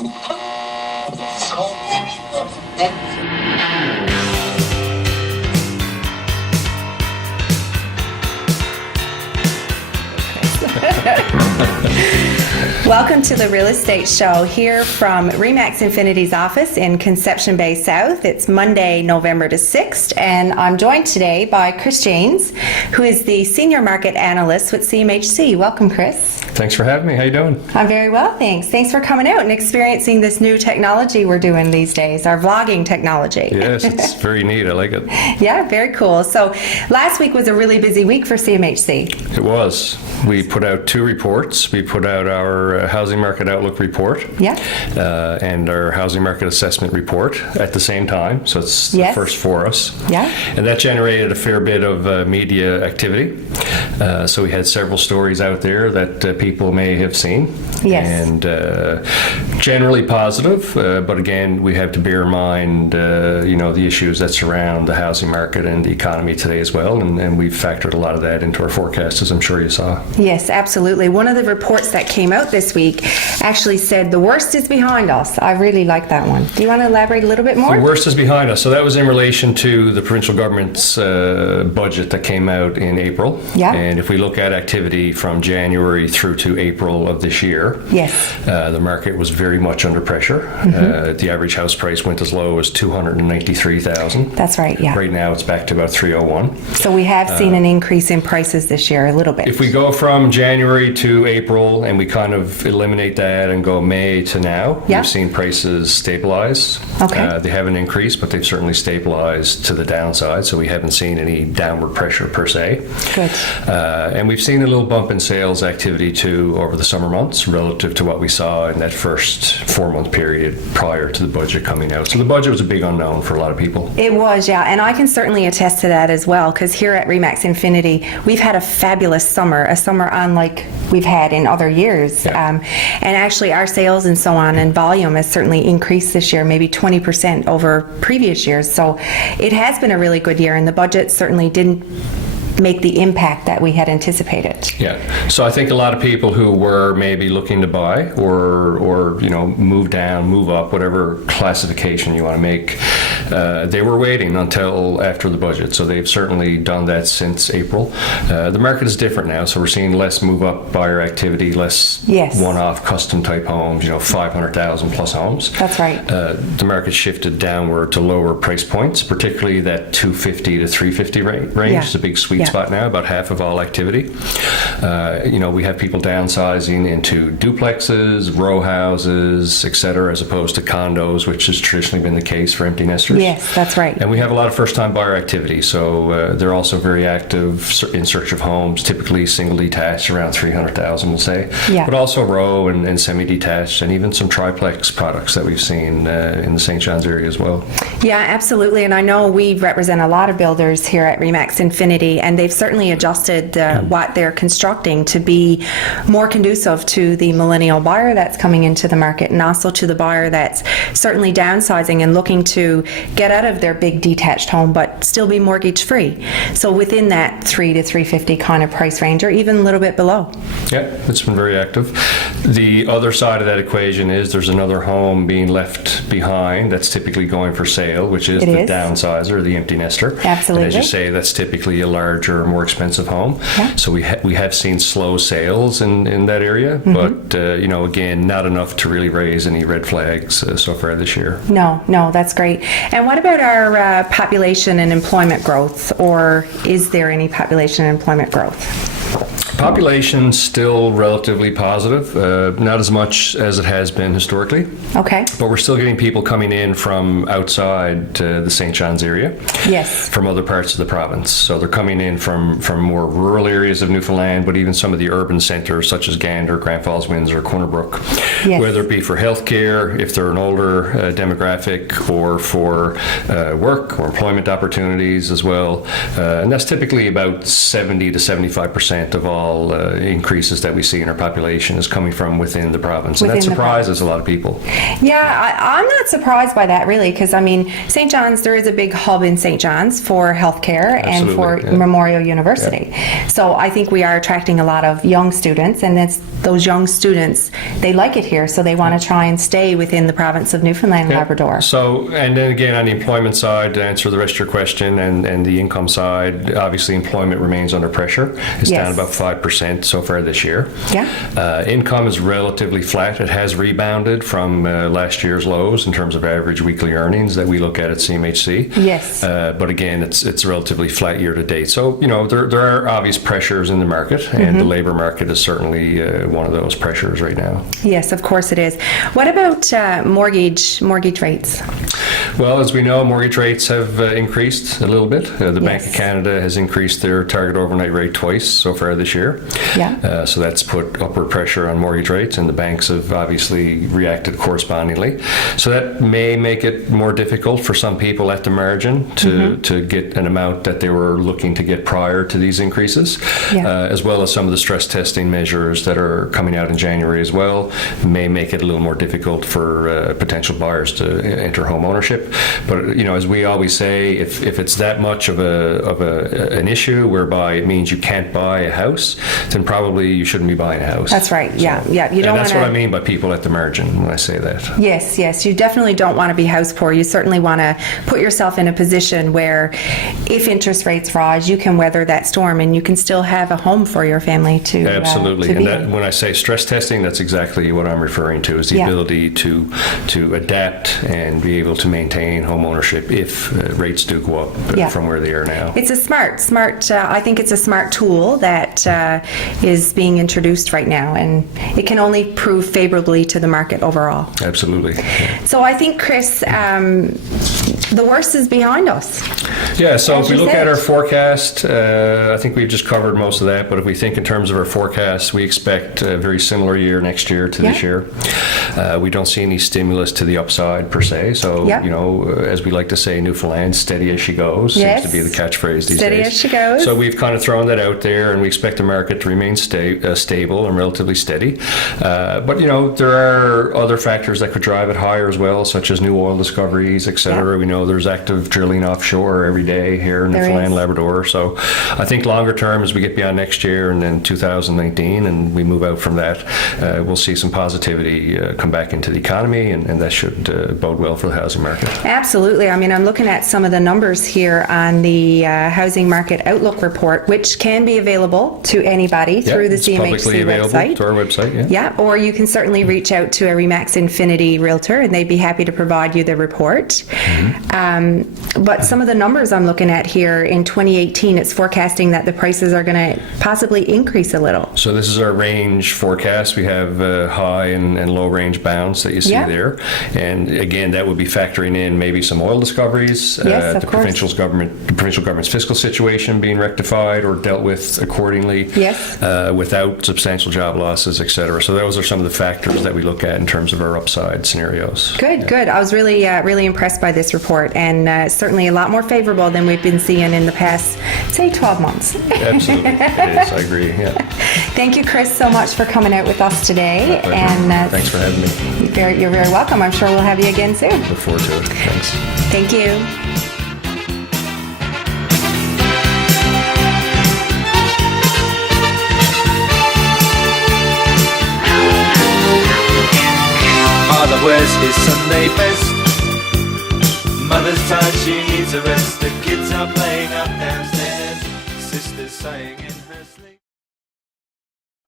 Welcome to the Real Estate Show here from RE/MAX Infinity's office in Conception Bay South. It's Monday, November the 6th, and I'm joined today by Chris Janes, who is the Senior Market Analyst with CMHC. Welcome, Chris. Thanks for having me. How you doing? I'm very well, thanks. Thanks for coming out and experiencing this new technology we're doing these days, our vlogging technology. Yes, it's very neat. I like it. Yeah, very cool. So last week was a really busy week for CMHC. It was. We put out two reports. We put out our Housing Market Outlook report and our Housing Market Assessment report at the same time. So it's the first for us. Yeah. And that generated a fair bit of media activity. So we had several stories out there that people may have seen. Yes. And generally positive, but again, we have to bear in mind, the issues that surround the housing market and the economy today as well. And we've factored a lot of that into our forecast, as I'm sure you saw. Yes, absolutely. One of the reports that came out this week actually said the worst is behind us. I really like that one. Do you want to elaborate a little bit more? The worst is behind us. So that was in relation to the provincial government's budget that came out in April. Yeah. And if we look at activity from January through to April of this year, the market was very much under pressure. Mm-hmm. The average house price went as low as $293,000. That's right, yeah. Right now it's back to about $301. So we have seen an increase in prices this year a little bit. If we go from January to April and we kind of eliminate that and go May to now, we've seen prices stabilize. Okay. They haven't increased, but they've certainly stabilized to the downside, so we haven't seen any downward pressure per se. Good. And we've seen a little bump in sales activity too over the summer months relative to what we saw in that first 4-month period prior to the budget coming out. So the budget was a big unknown for a lot of people. It was, yeah, and I can certainly attest to that as well, because here at RE/MAX Infinity, we've had a fabulous summer, a summer unlike we've had in other years. Yeah. And actually our sales and so on and volume has certainly increased this year, maybe 20% over previous years. So it has been a really good year, and the budget certainly didn't make the impact that we had anticipated. Yeah. So I think a lot of people who were maybe looking to buy or move down, move up, whatever classification you want to make, they were waiting until after the budget. So they've certainly done that since April. The market is different now, so we're seeing less move-up buyer activity, less one-off custom-type homes, 500,000 plus homes. That's right. The market shifted downward to lower price points, particularly that 250 to 350 range is a big sweet spot now, about half of all activity. We have people downsizing into duplexes, row houses, etc., as opposed to condos, which has traditionally been the case for empty nesters. Yes, that's right. And we have a lot of first-time buyer activity, so they're also very active in search of homes, typically single-detached, around 300,000, we'll say, but also row and semi-detached, and even some triplex products that we've seen in the St. John's area as well. Yeah, absolutely, and I know we represent a lot of builders here at RE/MAX Infinity, and they've certainly adjusted what they're constructing to be more conducive to the millennial buyer that's coming into the market, and also to the buyer that's certainly downsizing and looking to get out of their big detached home but still be mortgage free. So within that 3 to 350 kind of price range, or even a little bit below. Yeah, it's been very active. The other side of that equation is there's another home being left behind that's typically going for sale, which is the downsizer, the empty nester. Absolutely. And as you say, that's typically a larger, more expensive home. Yeah. So we have seen slow sales in that area, but again, not enough to really raise any red flags so far this year. No, that's great. And what about our population and employment growth, or is there any population and employment growth? Population still relatively positive, not as much as it has been historically. Okay. But we're still getting people coming in from outside the St. John's area. Yes. From other parts of the province. So they're coming in from more rural areas of Newfoundland, but even some of the urban centres such as Gander, Grand Falls, Windsor, Corner Brook. Yes. Whether it be for healthcare, if they're an older demographic, or for work or employment opportunities as well. And that's typically about 70 to 75% of all overall increases that we see in our population is coming from within the province. And that surprises a lot of people. Yeah, I'm not surprised by that, really, because, I mean, St. John's, there is a big hub in St. John's for healthcare and for Memorial University. Yeah. So I think we are attracting a lot of young students, and those young students, they like it here, so they want to try and stay within the province of Newfoundland and Labrador. So, and then again, on the employment side, to answer the rest of your question, and the income side, obviously employment remains under pressure. It's down about 5% so far this year. Yeah. Income is relatively flat. It has rebounded from last year's lows in terms of average weekly earnings that we look at CMHC. Yes. But again, it's relatively flat year to date. So, you know, there are obvious pressures in the market, and the labor market is certainly one of those pressures right now. Yes, of course it is. What about mortgage rates? Well, as we know, mortgage rates have increased a little bit. The Bank of Canada has increased their target overnight rate twice so far this year. Yeah. So that's put upward pressure on mortgage rates, and the banks have obviously reacted correspondingly. So that may make it more difficult for some people at the margin to get an amount that they were looking to get prior to these increases, as well as some of the stress testing measures that are coming out in January as well may make it a little more difficult for potential buyers to enter home ownership. But, you know, as we always say, if it's that much of an issue whereby it means you can't buy a house, then probably you shouldn't be buying a house. That's right. Yeah. You don't. That's what I mean by people at the margin when I say that. Yes. You definitely don't want to be house poor. You certainly want to put yourself in a position where, if interest rates rise, you can weather that storm and you can still have a home for your family to. Absolutely. And that, when I say stress testing, that's exactly what I'm referring to, is the ability to adapt and be able to maintain home ownership if rates do go up from where they are now. It's a smart. I think it's a smart tool that is being introduced right now, and it can only prove favorably to the market overall. Absolutely. So I think, Chris, the worst is behind us. Yeah, so if we look at our forecast, I think we've just covered most of that, but if we think in terms of our forecast, we expect a very similar year next year to this year. We don't see any stimulus to the upside per se, so, you know, as we like to say in Newfoundland, steady as she goes seems to be the catchphrase these days. Steady as she goes. So we've kind of thrown that out there, and we expect the market to remain stable and relatively steady. But, you know, there are other factors that could drive it higher as well, such as new oil discoveries, etc. We know there's active drilling offshore every day here in Newfoundland, Labrador. So I think longer term, as we get beyond next year and then 2019 and we move out from that, we'll see some positivity come back into the economy, and that should bode well for the housing market. Absolutely. I mean, I'm looking at some of the numbers here on the Housing Market Outlook Report, which can be available to anybody through the CMHC website. To our website, or you can certainly reach out to a RE/MAX Infinity realtor, and they'd be happy to provide you the report. But some of the numbers I'm looking at here in 2018, it's forecasting that the prices are going to possibly increase a little. So this is our range forecast. We have high and low range bounds that you see there. And again, that would be factoring in maybe some oil discoveries, the provincial government's fiscal situation being rectified or dealt with accordingly, without substantial job losses, etc. So those are some of the factors that we look at in terms of our upside scenarios. Good. I was really impressed by this report, and certainly a lot more favorable than we've been seeing in the past, say, 12 months. Absolutely, it is. I agree. Thank you, Chris, so much for coming out with us today. And thanks for having me. You're very welcome. I'm sure we'll have you again soon. Look forward to it. Thanks. Thank you. Father wears his Sunday best. Mother's tired, she needs a rest. The kids are playing up downstairs. Sister's saying